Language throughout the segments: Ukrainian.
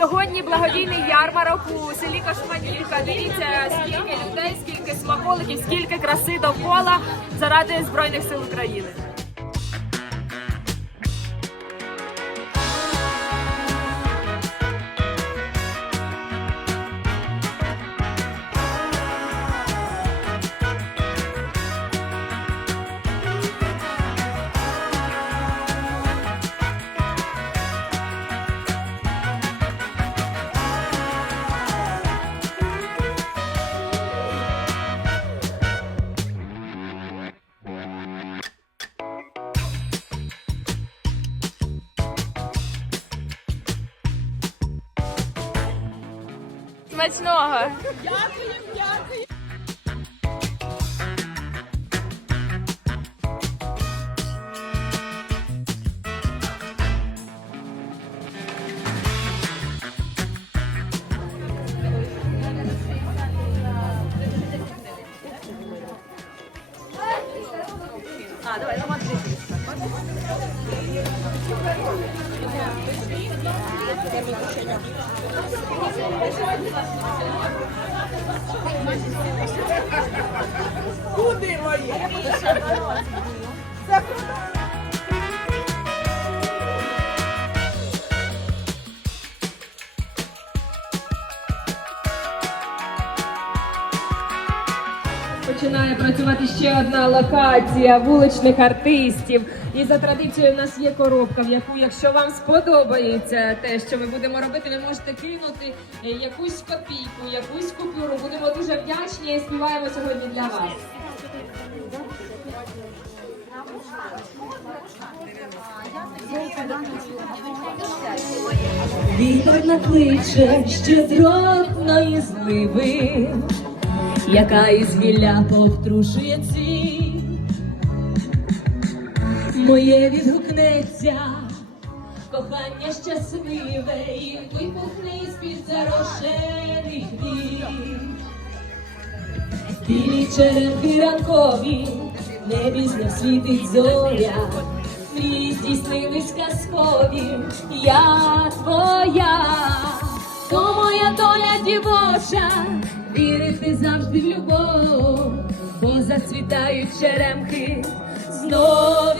Сьогодні благодійний ярмарок у селі Кашманівка. Дивіться, скільки людей, скільки смаколиків, скільки краси довкола заради Збройних сил України. Смачного! Починає працювати ще одна локація вуличних артистів. І за традицією у нас є коробка, в яку, якщо вам сподобається те, що ми будемо робити, ви можете кинути якусь копійку, якусь купюру. Будемо дуже вдячні і співаємо сьогодні для вас. Вітер накличе щедротної зливи, яка із гілля повтрушує ці. Моє відгукнеться, кохання щасливе і випухне із-під зарошених вік. Білі черенки ранкові, в небі знов світить зоря. Мрії здійснились казкові, я твоя, то моя доля дівоча, вірити завжди в любов, бо зацвітають черемхи знов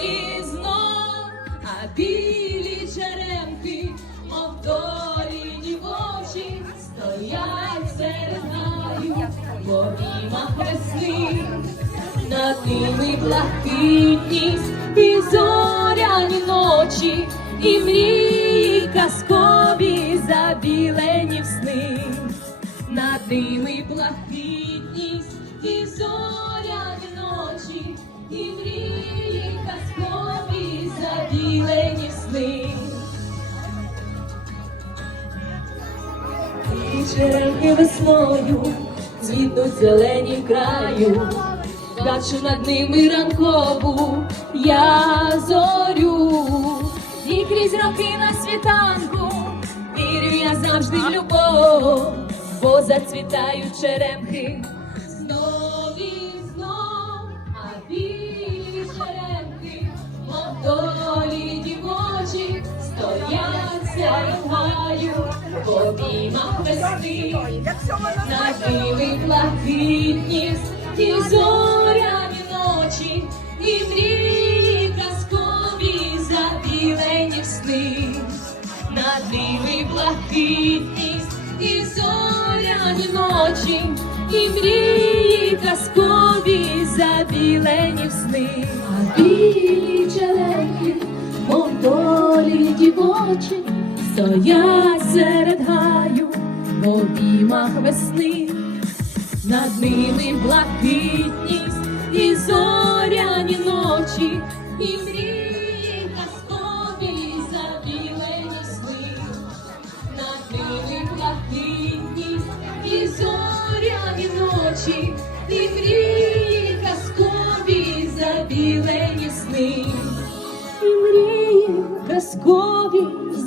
весни. Над ними блакитність і зоряні ночі, і мрії казкові забілені в сни. Над ними блакитність і зоряні ночі, і мрії казкові забілені в сни. І черемки весною цвітуть зелені краю, бачу над ними ранкову я зорю, і крізь роки на світанку вірю я завжди в любов, бо зацвітають черемхи. І долі дівочі, стоять серед гаю, в обіймах весни. Над ними блакитність і зоряні ночі, і мрії казкові забілені сни. Над ними блакитність і зоряні ночі, і мрії казкові забілені сни. А мов долі дівочі, стоять серед гаю в обіймах весни. Над ними блакитність і зоряні ночі, і мрії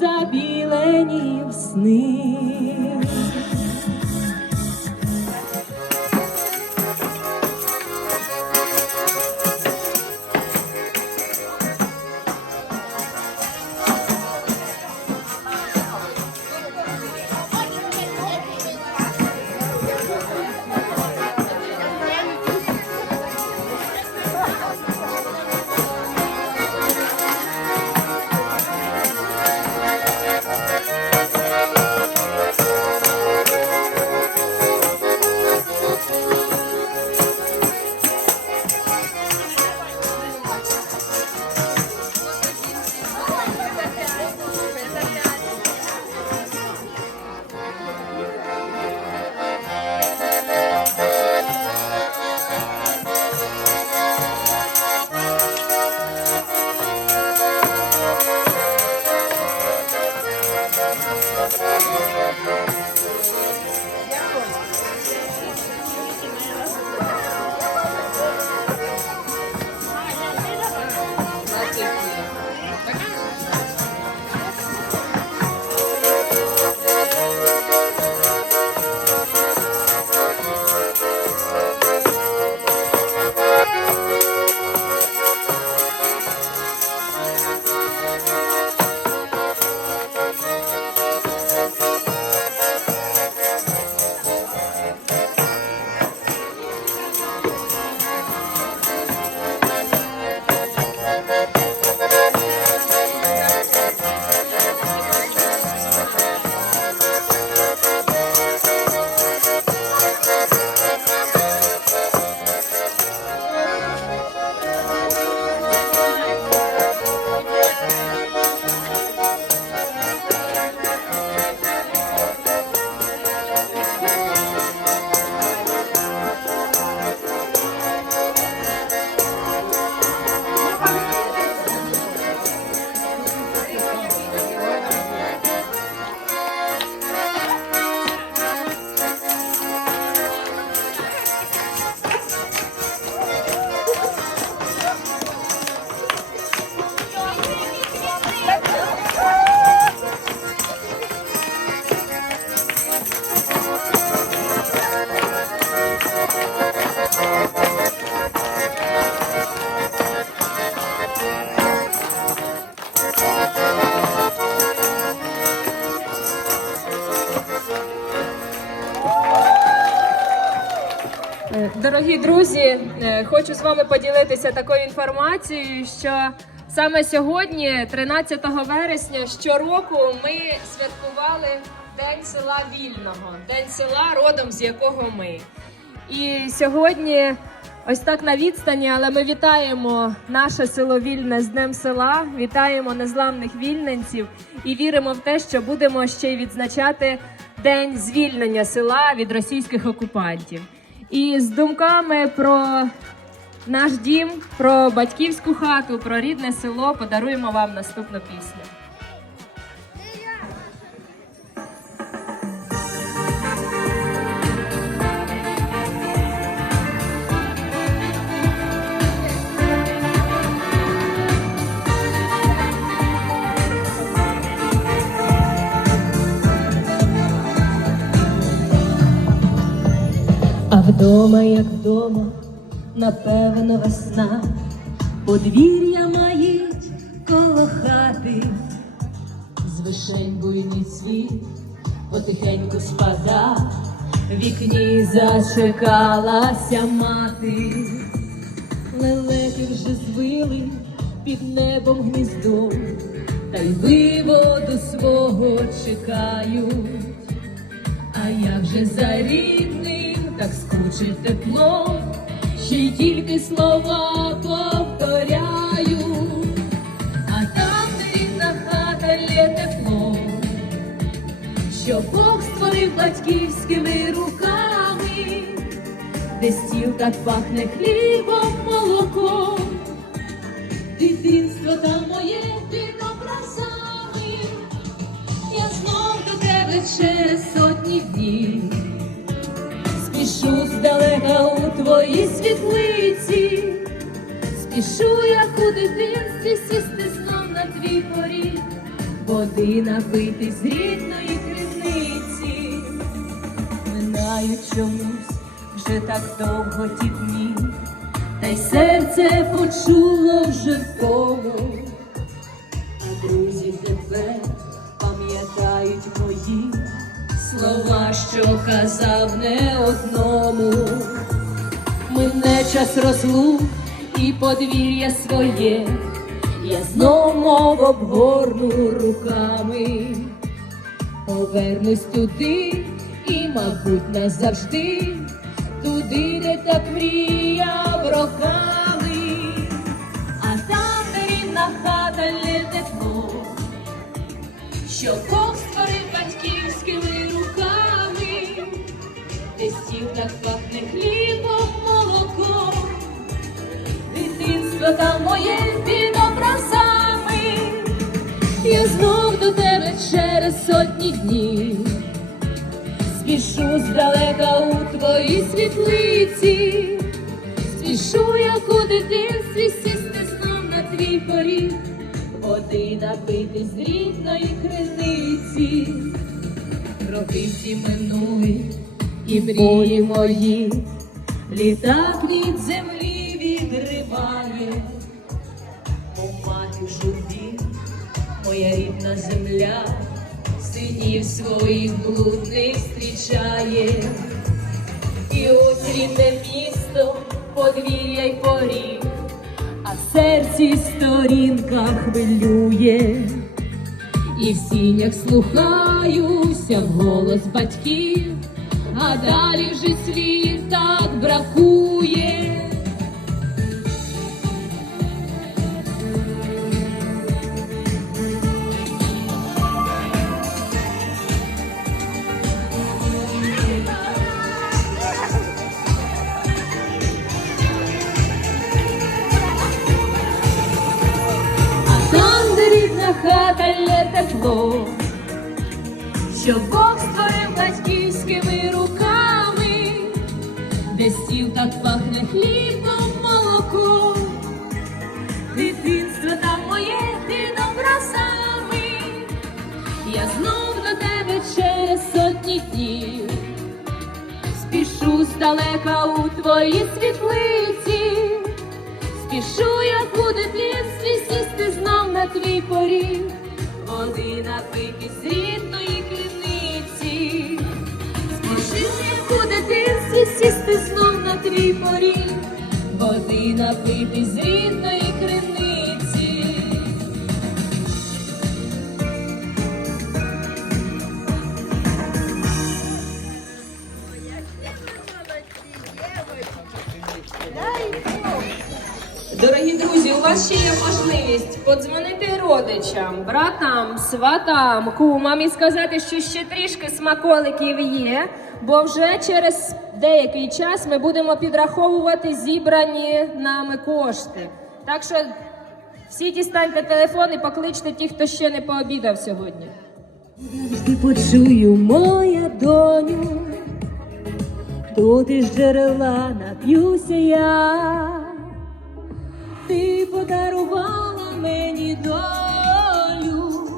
забілені сни. Дорогі друзі, е, хочу з вами поділитися такою інформацією, що саме сьогодні, 13 вересня, щороку ми святкували День села Вільного, День села, родом з якого ми. І сьогодні, ось так на відстані, але ми вітаємо наше село Вільне з Днем села, вітаємо незламних вільненців і віримо в те, що будемо ще й відзначати День звільнення села від російських окупантів. І з думками про наш дім, про батьківську хату, про рідне село подаруємо вам наступну пісню. А вдома, як вдома, напевно, весна, подвір'я маїть коло хати, з вишень буйний цвіт потихеньку спада, вікні зачекалася мати, лелеки вже звили під небом гніздо, та й виводу свого чекають. А як же за рідним так скучить тепло, ще й тільки слова повторяю, а там де рідна хата лє тепло, що Бог створив батьківськими руками, де стіл так пахне хлібом, молоком, дитинство там моє під образами. Я знов до тебе через сотні днів, спішу здалека у твої світлиці, спішу, як у дитинстві сісти знов на твій поріг, води напити з рідної криниці, минають чомусь вже так довго ті дні, та й серце почуло вже втому. А друзі тепер пам'ятають мої слова, що казав не одному. Мине час розлук і подвір'я своє, я знов мов обгорну руками, повернусь туди і, мабуть, назавжди, туди, де так мріяв роками, а там рідна хата лє тепло, що Бог створив батьківськими дитинство моє образами, я знов до тебе через сотні днів. Спішу здалека у твої світлиці, спішу, як у дитинстві, сісти знов на твій поріг, води напити з рідної криниці, роки всі минують і мрії мої, літак від землі відриває, мов мати в журбі, моя рідна земля синів своїх блудних зустрічає. І ось місто, подвір'я й поріг, а в серці сторінка хвилює, і в сінях слухаюся голос батьків, а далі вже слів так бракує. Є що Бог створив батьківськими руками, де стіл так пахне хлібом, молоком, дитинство там моє під образами, я знов до тебе через сотні днів, спішу здалека у твої світлиці. Спішу, як у дитинстві, сісти знов на твій поріг, води напити з рідної криниці. спішив у дитинстві, сісти знов на твій поріг, води напити з рідної криниці. Дорогі друзі, у вас ще є можливість подзвонити родичам, братам, сватам, кумам і сказати, що ще трішки смаколиків є, бо вже через деякий час ми будемо підраховувати зібрані нами кошти. Так що всі дістаньте телефон і покличте тих, хто ще не пообідав сьогодні. Завжди почую, моя доню, тут із джерела нап'юся я, ти подарувала мені долю,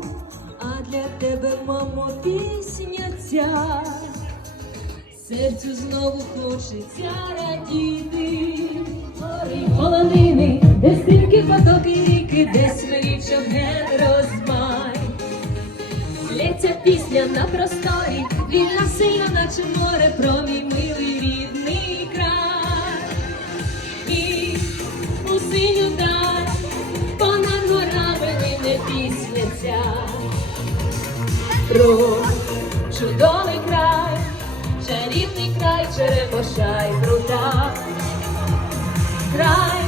а для тебе, мамо, пісня ця, серцю знову хочеться радіти, гори полонини, де стрімкі потоки ріки, де смирічок ген розмай. Лється пісня на просторі, вільна сила, наче море, про Про чудовий край, чарівний край, черепоша й прута. Край,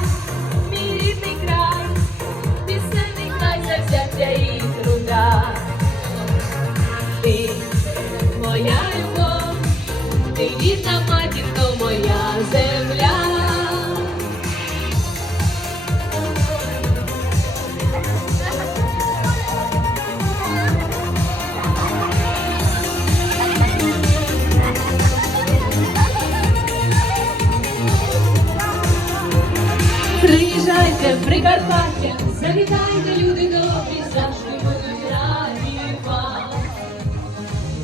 Прикарпаття, завітайте, люди добрі, завжди будуть раді вам.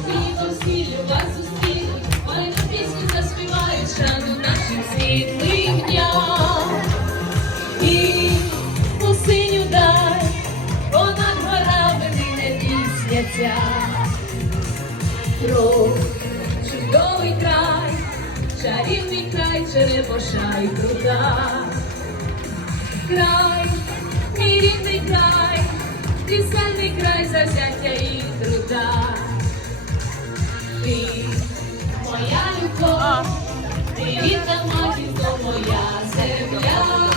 Хлібом сіллю вас зустрінуть, файну пісню заспівають, шану нашим світлим дням. І синю дай, понад горами не пісня ця. Чудовий край, чарівний край, черепоша й круда. Край, мій рідний край, пісенний край завзяття і труда. Ти моя любов, ти рідна матінко, моя земля.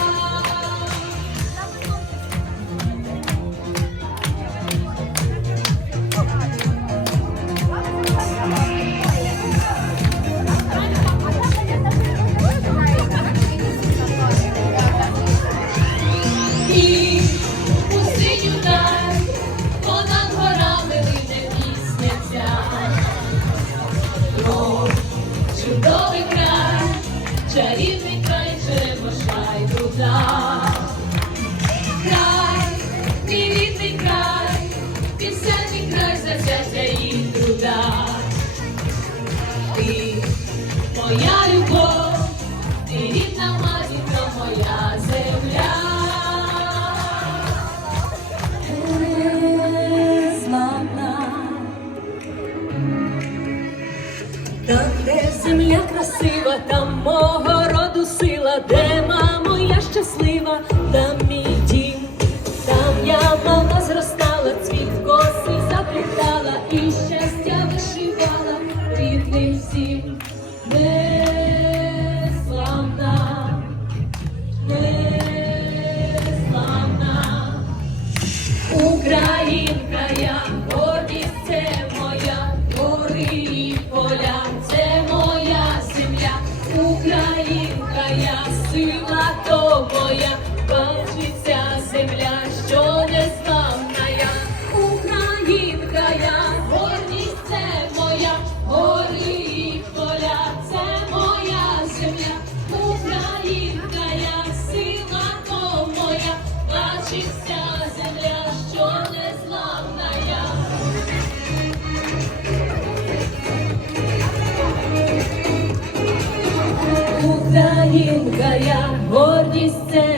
Українка я, гордість це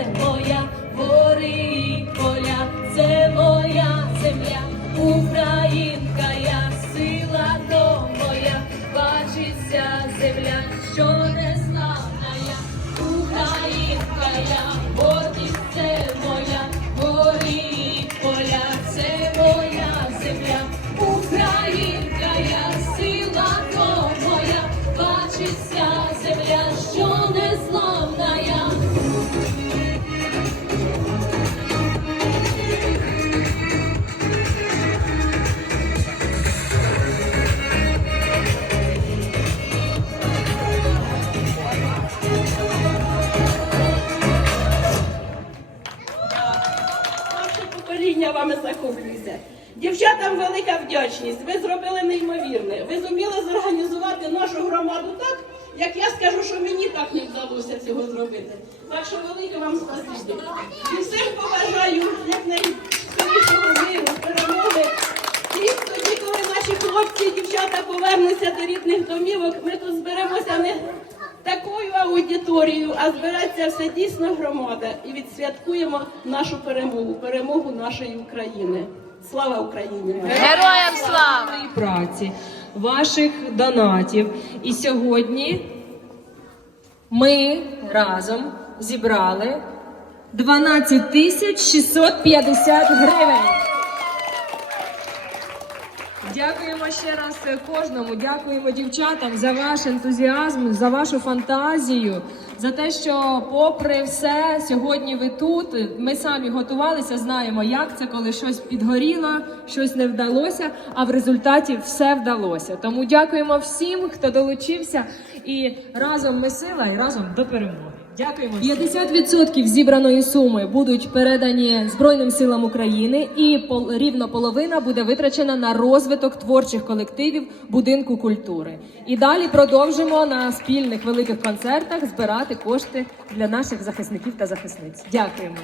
хлопці і дівчата повернуться до рідних домівок, ми тут зберемося не такою аудиторією, а збереться все дійсно громада і відсвяткуємо нашу перемогу, перемогу нашої України. Слава Україні! Героям слава! праці, ваших донатів. І сьогодні ми разом зібрали 12 тисяч 650 гривень. Дякуємо ще раз кожному. Дякуємо дівчатам за ваш ентузіазм, за вашу фантазію, за те, що, попри все, сьогодні ви тут. Ми самі готувалися, знаємо, як це, коли щось підгоріло, щось не вдалося, а в результаті все вдалося. Тому дякуємо всім, хто долучився, і разом ми сила, і разом до перемоги. Дякуємо. 50% зібраної суми будуть передані Збройним силам України, і пол- рівно половина буде витрачена на розвиток творчих колективів будинку культури. І далі продовжимо на спільних великих концертах збирати кошти для наших захисників та захисниць. Дякуємо.